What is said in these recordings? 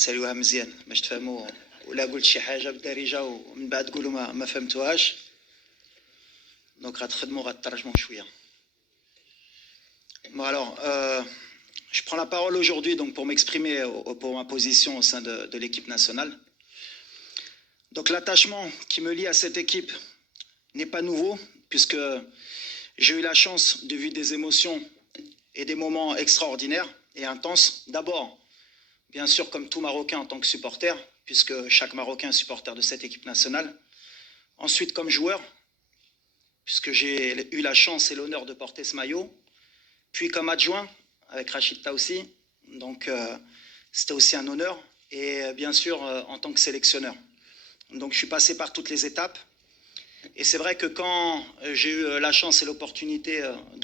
نسالوها مزيان باش تفهموا ولا قلت شي حاجه بالدارجه ومن بعد تقولوا ما فهمتوهاش. دونك غتخدموا غترجموا شويه. Bon alors, je prends la parole aujourd'hui donc pour m'exprimer pour ma position au sein de l'équipe nationale. Donc l'attachement qui me lie à cette équipe n'est pas nouveau puisque j'ai eu la chance de vivre des émotions et des moments extraordinaires et intenses. D'abord, bien sûr, comme tout Marocain en tant que supporter, puisque chaque Marocain est supporter de cette équipe nationale. Ensuite, comme joueur, puisque j'ai eu la chance et l'honneur de porter ce maillot. Puis comme adjoint, avec Rachid Taoussi. Donc, c'était aussi un honneur. Et bien sûr, en tant que sélectionneur. Donc, je suis passé par toutes les étapes. Et c'est vrai que quand j'ai eu la chance et l'opportunité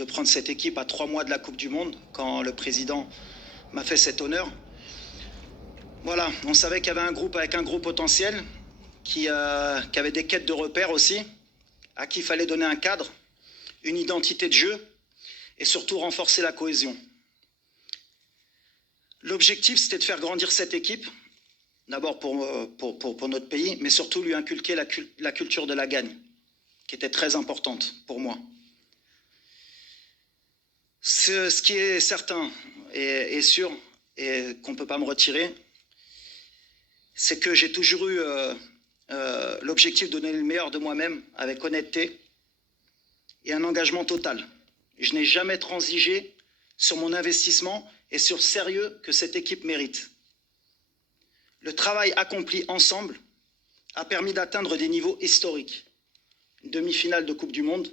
de prendre cette équipe à 3 mois de la Coupe du Monde, quand le président m'a fait cet honneur, voilà, on savait qu'il y avait un groupe avec un gros potentiel, qui avait des quêtes de repères aussi, à qui il fallait donner un cadre, une identité de jeu, et surtout renforcer la cohésion. L'objectif, c'était de faire grandir cette équipe, d'abord pour notre pays, mais surtout lui inculquer la culture de la gagne, qui était très importante pour moi. Ce qui est certain et sûr, et qu'on ne peut pas me retirer, c'est que j'ai toujours eu l'objectif de donner le meilleur de moi-même avec honnêteté et un engagement total. Je n'ai jamais transigé sur mon investissement et sur le sérieux que cette équipe mérite. Le travail accompli ensemble a permis d'atteindre des niveaux historiques. Une demi-finale de Coupe du Monde,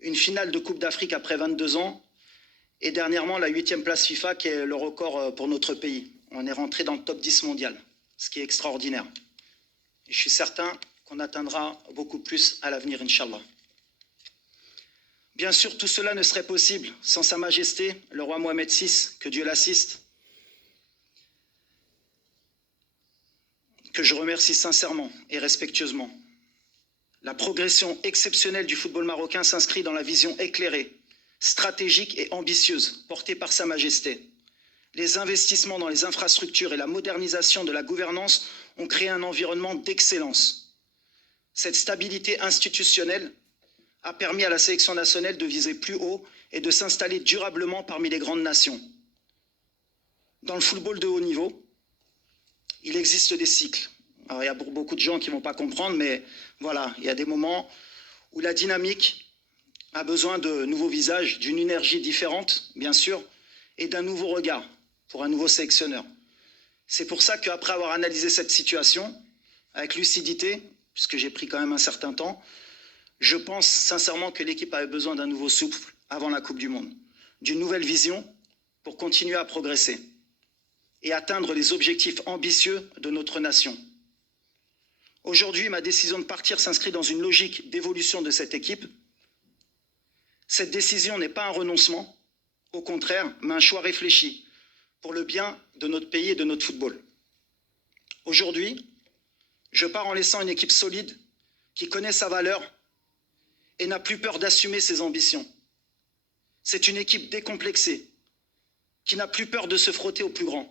une finale de Coupe d'Afrique après 22 ans et dernièrement la 8e place FIFA qui est le record pour notre pays. On est rentré dans le top 10 mondial, ce qui est extraordinaire. Et je suis certain qu'on atteindra beaucoup plus à l'avenir, Inch'Allah. Bien sûr, tout cela ne serait possible sans Sa Majesté, le roi Mohamed VI, que Dieu l'assiste, que je remercie sincèrement et respectueusement. La progression exceptionnelle du football marocain s'inscrit dans la vision éclairée, stratégique et ambitieuse portée par Sa Majesté. Les investissements dans les infrastructures et la modernisation de la gouvernance ont créé un environnement d'excellence. Cette stabilité institutionnelle a permis à la sélection nationale de viser plus haut et de s'installer durablement parmi les grandes nations. Dans le football de haut niveau, il existe des cycles. Alors, il y a beaucoup de gens qui ne vont pas comprendre, mais voilà, il y a des moments où la dynamique a besoin de nouveaux visages, d'une énergie différente, bien sûr, et d'un nouveau regard pour un nouveau sélectionneur. C'est pour ça qu'après avoir analysé cette situation, avec lucidité, puisque j'ai pris quand même un certain temps, je pense sincèrement que l'équipe avait besoin d'un nouveau souffle avant la Coupe du Monde, d'une nouvelle vision pour continuer à progresser et atteindre les objectifs ambitieux de notre nation. Aujourd'hui, ma décision de partir s'inscrit dans une logique d'évolution de cette équipe. Cette décision n'est pas un renoncement, au contraire, mais un choix réfléchi pour le bien de notre pays et de notre football. Aujourd'hui, je pars en laissant une équipe solide qui connaît sa valeur et n'a plus peur d'assumer ses ambitions. C'est une équipe décomplexée, qui n'a plus peur de se frotter au plus grand.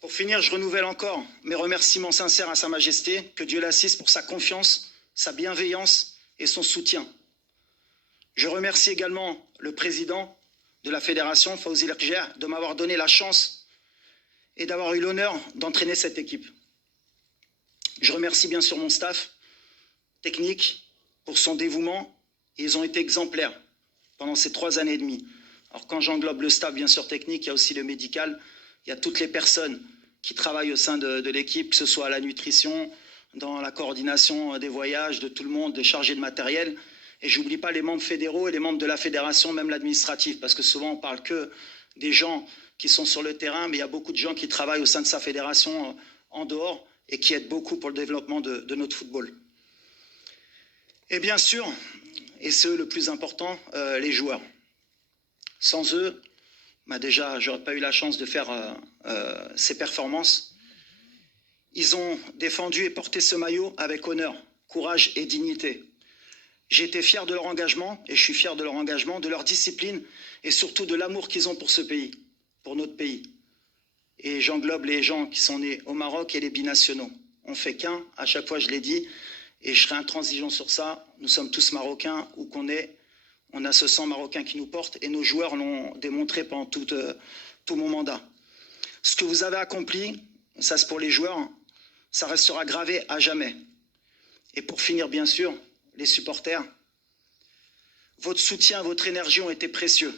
Pour finir, je renouvelle encore mes remerciements sincères à Sa Majesté, que Dieu l'assiste pour sa confiance, sa bienveillance et son soutien. Je remercie également le président de la fédération, Fawzi Lekjer, de m'avoir donné la chance et d'avoir eu l'honneur d'entraîner cette équipe. Je remercie bien sûr mon staff technique pour son dévouement. Ils ont été exemplaires pendant ces 3 années et demie. Alors quand j'englobe le staff bien sûr technique, il y a aussi le médical, il y a toutes les personnes qui travaillent au sein de l'équipe, que ce soit à la nutrition, dans la coordination des voyages, de tout le monde, des chargés de matériel. Et je n'oublie pas les membres fédéraux et les membres de la fédération, même l'administratif, parce que souvent on parle que des gens qui sont sur le terrain, mais il y a beaucoup de gens qui travaillent au sein de sa fédération en dehors et qui aident beaucoup pour le développement de notre football. Et bien sûr, et c'est le plus important, les joueurs. Sans eux, déjà, je n'aurais pas eu la chance de faire ces performances. Ils ont défendu et porté ce maillot avec honneur, courage et dignité. J'ai été fier de leur engagement, et je suis fier de leur engagement, de leur discipline, et surtout de l'amour qu'ils ont pour ce pays, pour notre pays. Et j'englobe les gens qui sont nés au Maroc et les binationaux. On fait qu'un, à chaque fois je l'ai dit, et je serai intransigeant sur ça. Nous sommes tous Marocains, où qu'on est, on a ce sang marocain qui nous porte, et nos joueurs l'ont démontré pendant tout mon mandat. Ce que vous avez accompli, ça c'est pour les joueurs, ça restera gravé à jamais. Et pour finir, bien sûr, les supporters, votre soutien, votre énergie ont été précieux.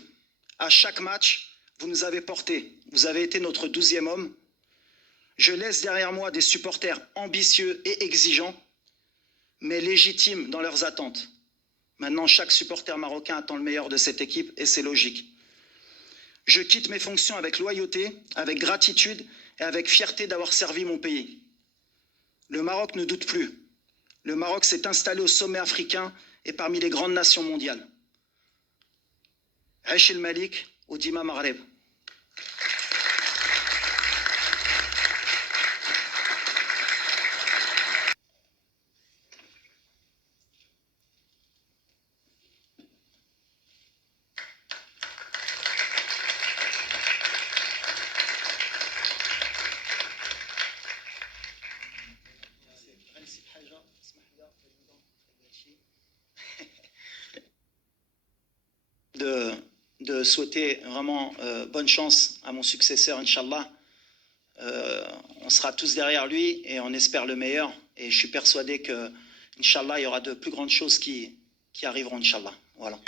À chaque match, vous nous avez portés. Vous avez été notre 12e homme. Je laisse derrière moi des supporters ambitieux et exigeants, mais légitimes dans leurs attentes. Maintenant, chaque supporter marocain attend le meilleur de cette équipe, et c'est logique. Je quitte mes fonctions avec loyauté, avec gratitude et avec fierté d'avoir servi mon pays. Le Maroc ne doute plus. Le Maroc s'est installé au sommet africain et parmi les grandes nations mondiales. Aish el Malik ou Dima Maghreb. De souhaiter vraiment bonne chance à mon successeur, Inch'Allah. On sera tous derrière lui et on espère le meilleur. Et je suis persuadé que, Inch'Allah, il y aura de plus grandes choses qui arriveront, Inch'Allah. Voilà.